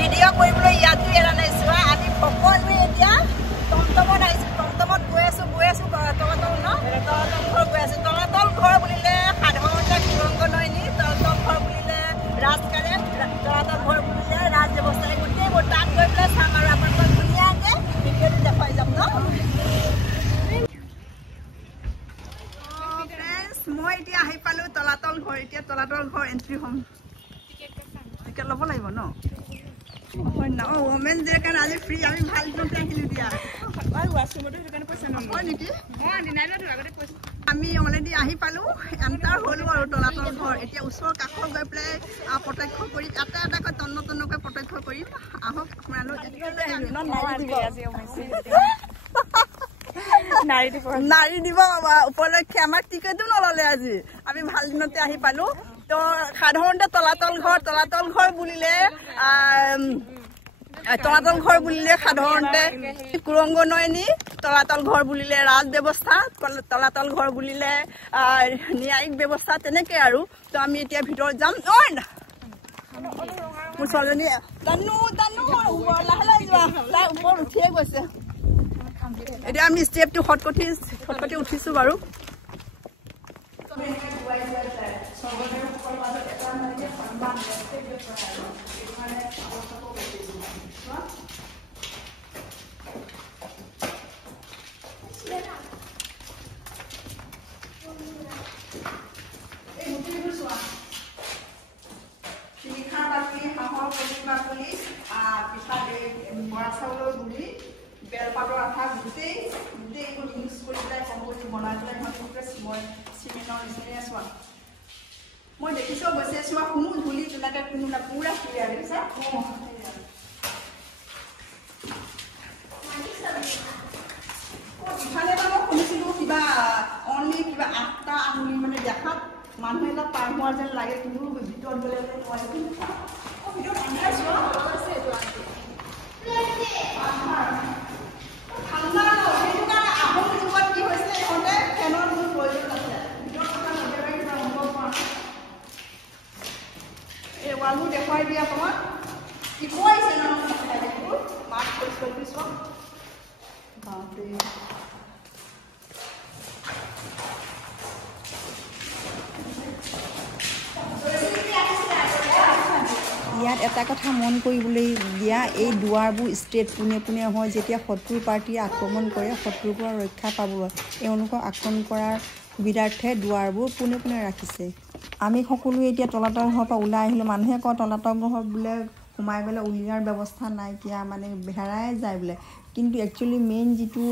video' কৰিবলৈ ইয়াতো এৰা নাই চোৱা আমি সকলোৱে এতিয়া টমটমত আহিছোঁ টমটমত গৈ আছোঁ তলাতল ন তলাতল ঘৰ গৈ আছোঁ তলাতল ঘৰ বুলিলে সাধাৰণতে সুৰংগ নয়নি তলাতল ঘৰ বুলিলে ৰাজকাৰেণ্ট তলাতল ঘৰ বুলিলে ৰাজ ব্যৱস্থাই গোটেইবোৰ তাত গৈ পেলাই চাম আৰু আপোনালোকক ধুনীয়াকৈ ভিডিঅ'টো দেখুৱাই যাম ন মই এতিয়া আহি পালোঁ তলাতল ঘৰ এতিয়া তলাতল ঘৰ এণ্ট্ৰি হ'ম টিকেট ল'ব লাগিব ন ওমেন ডে কাৰণে আজি ফ্ৰী আমি ভাল দিনতে আহিলোঁ দিয়া আমি অলৰেডি আহি পালোঁ এণ্টাৰ হ'লোঁ আৰু তলাতল ঘৰ এতিয়া ওচৰৰ কাষত গৈ পেলাই প্ৰত্যক্ষ কৰিম এটাকৈ তন্নকৈ প্ৰত্যক্ষ কৰিম আহক নাৰী দিব উপলক্ষে আমাক টিকেটো নল'লে আজি আমি ভাল দিনতে আহি পালোঁ তো সাধাৰণতে তলাতল ঘৰ বুলিলে সাধাৰণতে সুৰংগ নয়নি তলাতল ঘৰ বুলিলে ৰাজ ব্যৱস্থা তলাতল ঘৰ বুলিলে ন্যায়িক ব্যৱস্থা তেনেকৈ আৰু তো আমি এতিয়া ভিতৰত যাম মোৰ ছোৱালীজনী লাহে লাহে যোৱা লাহে ওপৰত উঠিয়ে গৈছে এতিয়া আমি ষ্টেপটো খটখটি উঠিছোঁ বাৰু বৰা চাউলৰ গুড়ি বেলপাতৰ আঠা গোটেই এইবোৰ ইউজ কৰি পেলাই কম্প'জিট বনাই পেলাই মই চিমেণ্টৰ নিচিনাই চোৱা মই দেখিছোঁ অৱশ্যে চোৱা কোনো ধূলি তেনেকৈ কোনো না পুৰা ক্লিয়াৰ দেখিছা ইফালে মানে মই শুনিছিলোঁ কিবা অনলি কিবা 8টা আঙুলি মানে দেখাত মানুহ এটা পাৰ হোৱা যেন লাগে কিন্তু ভিতৰত গ'লে নোৱাৰে ভিতৰত আন্ধাৰ চোৱা ঠাণ্ডা সেইটো কাৰণে আহোম যুগত কি হৈছিলে ইহঁতে ফেনৰ কোনো প্ৰয়োজন আছে ভিতৰত থকা নদীৰে কিবা অনুভৱ কৰা এই ৱালবোৰ দেখুৱাই দিয়া সময়ত ইকুৱাইছে ন ঠাইবোৰ মাছ কৰি চোৱা বাপৰে ইয়াত এটা কথা মন কৰিবলৈ দিয়া এই দুৱাৰবোৰ ষ্ট্ৰেট পোনে হয় যেতিয়া শত্ৰু পাৰ্টীয়ে আক্ৰমণ কৰে শত্ৰুৰ পৰা ৰক্ষা পাবলৈ এওঁলোকক আক্ৰমণ কৰাৰ সুবিধাৰ্থে দুৱাৰবোৰ পোনে ৰাখিছে আমি সকলোৱে এতিয়া তলাতল ঘৰৰ পৰা ওলাই আহিলোঁ মানুহে কয় তলাতল ঘৰ বোলে সোমাই গ'লে উলিয়াৰ ব্যৱস্থা নাইকিয়া মানে হেৰাই যায় বোলে কিন্তু একচুৱেলি মেইন যিটো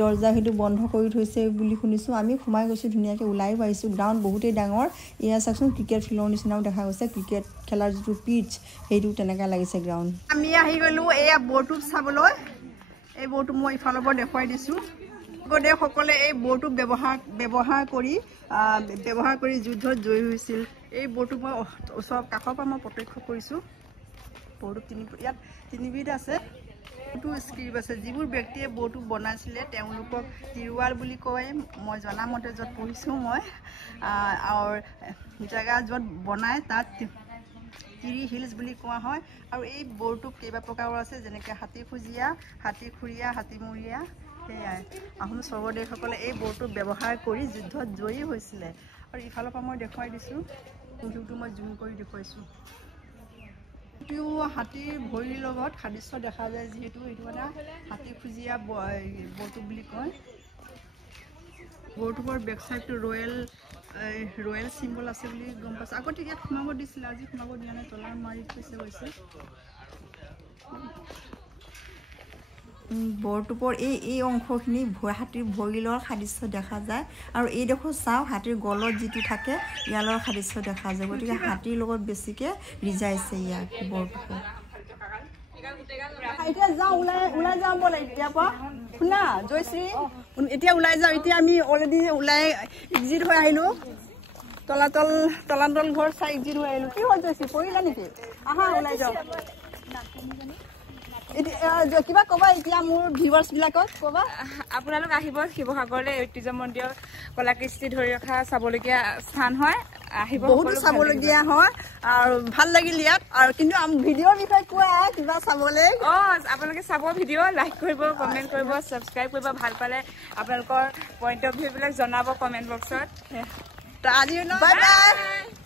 দৰ্জা সেইটো বন্ধ কৰি থৈছে বুলি শুনিছোঁ আমি সোমাই গৈছোঁ ধুনীয়াকৈ ওলাই আহিছোঁ গ্ৰাউণ্ড বহুতেই ডাঙৰ এয়া চাওকচোন ক্ৰিকেট ফিল্ডৰ নিচিনাও দেখা গৈছে ক্ৰিকেট খেলাৰ যিটো পিচ সেইটো তেনেকৈ লাগিছে গ্ৰাউণ্ড আমি আহি গ'লোঁ এয়া বৰটোপ চাবলৈ এই বৰটোপ মই ইফালৰ পৰা দেখুৱাই দিছোঁ সকলে এই বৰটোপ ব্যৱহাৰ কৰি যুদ্ধত জয়ী হৈছিল এই বৰটোপ মই ওচৰৰ কাষৰ পৰা মই প্ৰত্যক্ষ কৰিছোঁ বৰটোপ ইয়াত তিনিবিধ আছে স্ক্ৰিপ্ট আছে যিবোৰ ব্যক্তিয়ে বৰটোপ বনাইছিলে তেওঁলোকক তিৰুৱাল বুলি কয় মই জনামতে য'ত পঢ়িছোঁ মই আৰু জেগা য'ত বনাই তাত তিৰি হিলছ বুলি কোৱা হয় আৰু এই বৰটোপ কেইবা প্ৰকাৰৰ আছে যেনেকৈ হাতীখুজীয়া হাতীখুৰীয়া হাতীমূৰীয়া সেয়াই আহোম স্বৰ্গদেউসকলে এই বৰটোপ ব্যৱহাৰ কৰি যুদ্ধত জয়ী হৈছিলে আৰু ইফালৰ পৰা মই দেখুৱাই দিছোঁ বৰটোপটো মই জুম কৰি দেখুৱাইছোঁ এইটো হাতীৰ ভৰিৰ লগত সাদৃশ্য দেখা যায় যিহেতু এইটো এটা হাতীখুজীয়া বৰটোপ বুলি কয় বৰটোপৰ বেকচাইডটো ৰয়েল চিম্বল আছে বুলি গম পাইছোঁ আগতে ইয়াত সোমাব দিছিলে আজি সোমাব দিয়া নাই তলা মাৰি থৈছে গৈছে বৰটোপৰ এই অংশখিনি হাতীৰ ভৰিৰ লগত সাদৃশ্য দেখা যায় আৰু এইডোখৰ চাওঁ হাতীৰ গলত যিটো থাকে ইয়াৰ লগত সাদৃশ্য দেখা যায় গতিকে হাতীৰ লগত বেছিকৈ ৰিজাইছে ইয়াক বৰটোপৰ এতিয়া যাওঁ ওলাই যাওঁ ব'লে এতিয়াৰ পৰা শুনা জয়শ্ৰী এতিয়া ওলাই যাওঁ এতিয়া আমি অলৰেডি ওলাই এক্সিট হৈ আহিলোঁ তলাতল ঘৰ চাই এক্সিট হৈ আহিলোঁ কি হ'ল জয়শ্ৰী পৰিলা নেকি আহা ওলাই যাওঁ কিবা ক'বা এতিয়া মোৰ ভিউৱাৰ্ছবিলাকক ক'বা আপোনালোক আহিব শিৱসাগৰলৈ ঐতিহ্য মন্দিৰৰ কলাকৃষ্টি ধৰি ৰখা চাবলগীয়া স্থান হয় আহিব বহুত চাবলগীয়া হয় আৰু ভাল লাগিল ইয়াত আৰু কিন্তু ভিডিঅ'ৰ বিষয়ে কোৱা কিবা চাবলৈ আপোনালোকে চাব ভিডিঅ' লাইক কৰিব কমেণ্ট কৰিব ছাবস্ক্ৰাইব কৰিব ভাল পালে আপোনালোকৰ পইণ্ট অফ ভিউ বিলাক জনাব কমেণ্ট বক্সত আজি বাই বাই